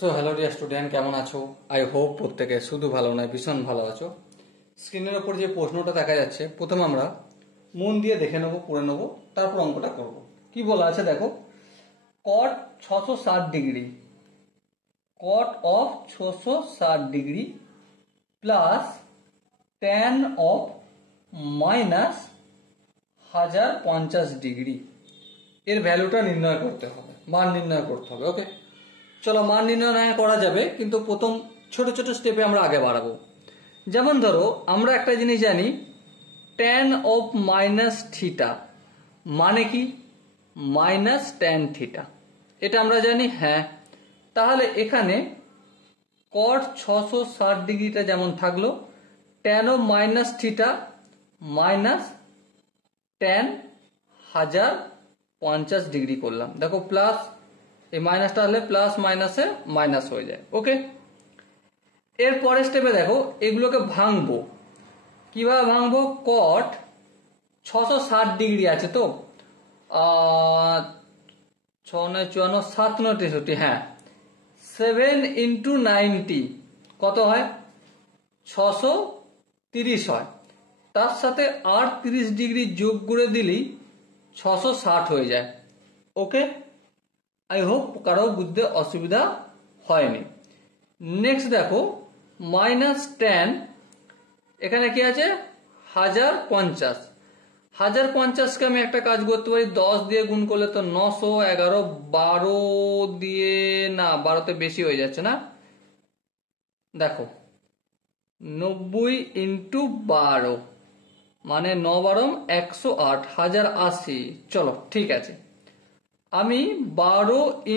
So hello dear student, কেমন আছো? I hope প্রত্যেকে শুধু ভালো নয় ভীষণ ভালো আছো। স্ক্রিনের ওপর যে প্রশ্নটা দেখা যাচ্ছে, প্রথমে আমরা মন দিয়ে দেখে নেবো, পড়ে নেবো, তারপর অঙ্কটা করব। কি বলা আছে দেখো, cot 660 degree, cot of 660 degree plus tan of minus 1050 degree, এর ভ্যালুটা নির্ণয় করতে হবে, মান নির্ণয় করতে হবে। ওকে, চলো মান নির্ণয় করা যাবে, কিন্তু প্রথম ছোট ছোট স্টেপে আমরা আগে বাড়াবো। যেমন ধরো আমরা একটা জিনিস জানি, ট্যান অফ মাইনাস থিটা মানে কি মাইনাস ট্যান থিটা, এটা আমরা জানি। হ্যাঁ, তাহলে এখানে কট 660 ডিগ্রিটা যেমন থাকলো, tan of minus theta minus tan 1050 degree করলাম। দেখো প্লাস, এই মাইনাসটা হলে প্লাস মাইনাসে মাইনাস হয়ে যায়। ওকে, এর পরের স্টেপে দেখো এগুলোকে ভাঙবো। কিভাবে ভাঙবো? কট 660 ডিগ্রি আছে তো, 6 9 54 7 9 63, হ্যাঁ 7 × 90 কত হয়? 630 হয়। তার সাথে আর 30 ডিগ্রি যোগ করে দিলেই 660 হয়ে যায়। ওকে, আই হোপ কারো বুঝতে অসুবিধা হয়নি। নেক্সট দেখো মাইনাস ট্যান, এখানে কি আছে 1050। 1050কে আমি একটা কাজ করতে পারি, 10 দিয়ে গুণ করলে তো 900, 11, 12 দিয়ে, না 12তে বেশি হয়ে যাচ্ছে না, দেখো 90 × 12 মানে 9 12 108, 1080। চলো ঠিক আছে, আমি 12 ×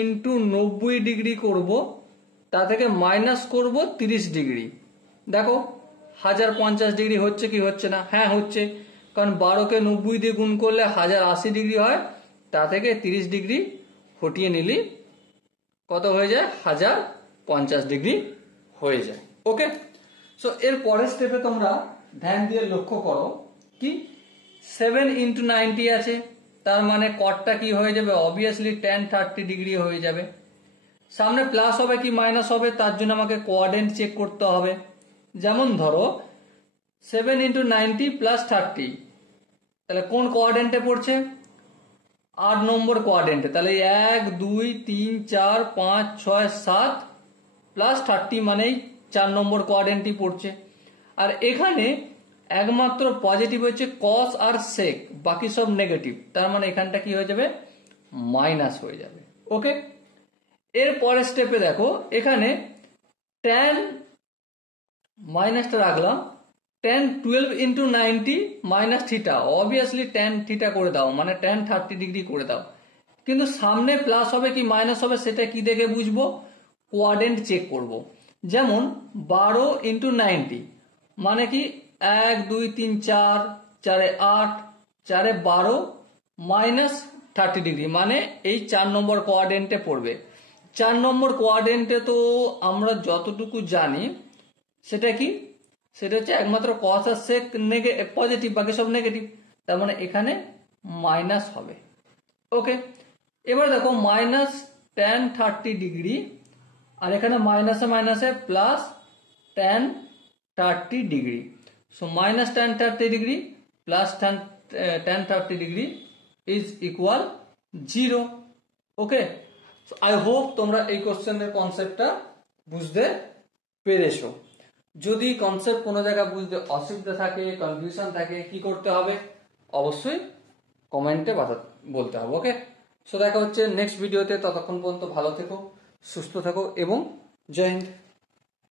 90 ডিগ্রি করব, তা থেকে মাইনাস করব 30 ডিগ্রি। দেখো 1050 ডিগ্রি হচ্ছে কি হচ্ছে না? হ্যাঁ হচ্ছে, কারণ 12কে 90 দিয়ে গুণ করলে 1080 ডিগ্রি হয়, তা থেকে 30 ডিগ্রি হটিয়ে নিলি কত হয়ে যায়? 1050 ডিগ্রি হয়ে যায়। ওকে, সো এর পরের স্টেপে তোমরা ধ্যান দিয়ে লক্ষ্য করো, কি 7 × 90 আছে, তার মানে কটটা কি হয়ে যাবে? অবভিয়াসলি ট্যান 30 ডিগ্রি হয়ে যাবে। সামনে প্লাস হবে কি মাইনাস হবে, তার জন্য আমাকে কোয়াড্রেন্ট চেক করতে হবে। যেমন ধরো 7 × 90 প্লাস 30, তাহলে কোন কোয়াড্রেন্টে পড়ছে? 8 নম্বর কোয়াড্রেন্টে। তাহলে 1 2 3 4 5 6 7 প্লাস 30 মানেই 4 নম্বর কোয়াড্রেন্টই পড়ছে। আর এখানে একমাত্র পজিটিভ হচ্ছে কস আর সেক, বাকি সব নেগেটিভ, তার মানে এখানটা কি হয়ে যাবে? মাইনাস হয়ে যাবে। ওকে, এর পরের স্টেপে দেখো এখানে ট্যান মাইনাসটা রাখলাম, tan 12 × 90 minus theta, obviously tan theta করে দাও, মানে ট্যান 30 ডিগ্রি করে দাও। কিন্তু সামনে প্লাস হবে কি মাইনাস হবে সেটা কি দেখে বুঝবো? কোয়াড্রেন্ট চেক করব। যেমন 12 × 90 মানে কি 1 2 3 4, 4 8, 4 12 মাইনাস 30 ডিগ্রি, মানে এই 4 নম্বর কোয়াড্রেন্টে পড়বে। 4 নম্বর কোয়াড্রেন্টে তো আমরা যতটুকু জানি সেটা কি, সেটা হচ্ছে একমাত্র কস আর সেক পজিটিভ, বাকি সব নেগেটিভ, তার মানে এখানে মাইনাস হবে। ওকে, এবার দেখো মাইনাস ট্যান 30 ডিগ্রি, আর এখানে মাইনাসে মাইনাসে plus tan 30 degree. So minus tan 30 degree plus tan 30 degree is equal 0। Okay, I hope তোমরা এই কোশ্চেনের কনসেপ্টটা বুঝতে পেরেছো। যদি কনসেপ্ট কোনো জায়গায় বুঝতে অসুবিধা থাকে, কনফিউশন থাকে, কি করতে হবে? অবশ্যই কমেন্টে বলতে হবে। ওকে, সো দেখা হচ্ছে নেক্সট ভিডিওতে, ততক্ষণ পর্যন্ত ভালো থেকো, সুস্থ থেকো এবং জয় হিন্দ।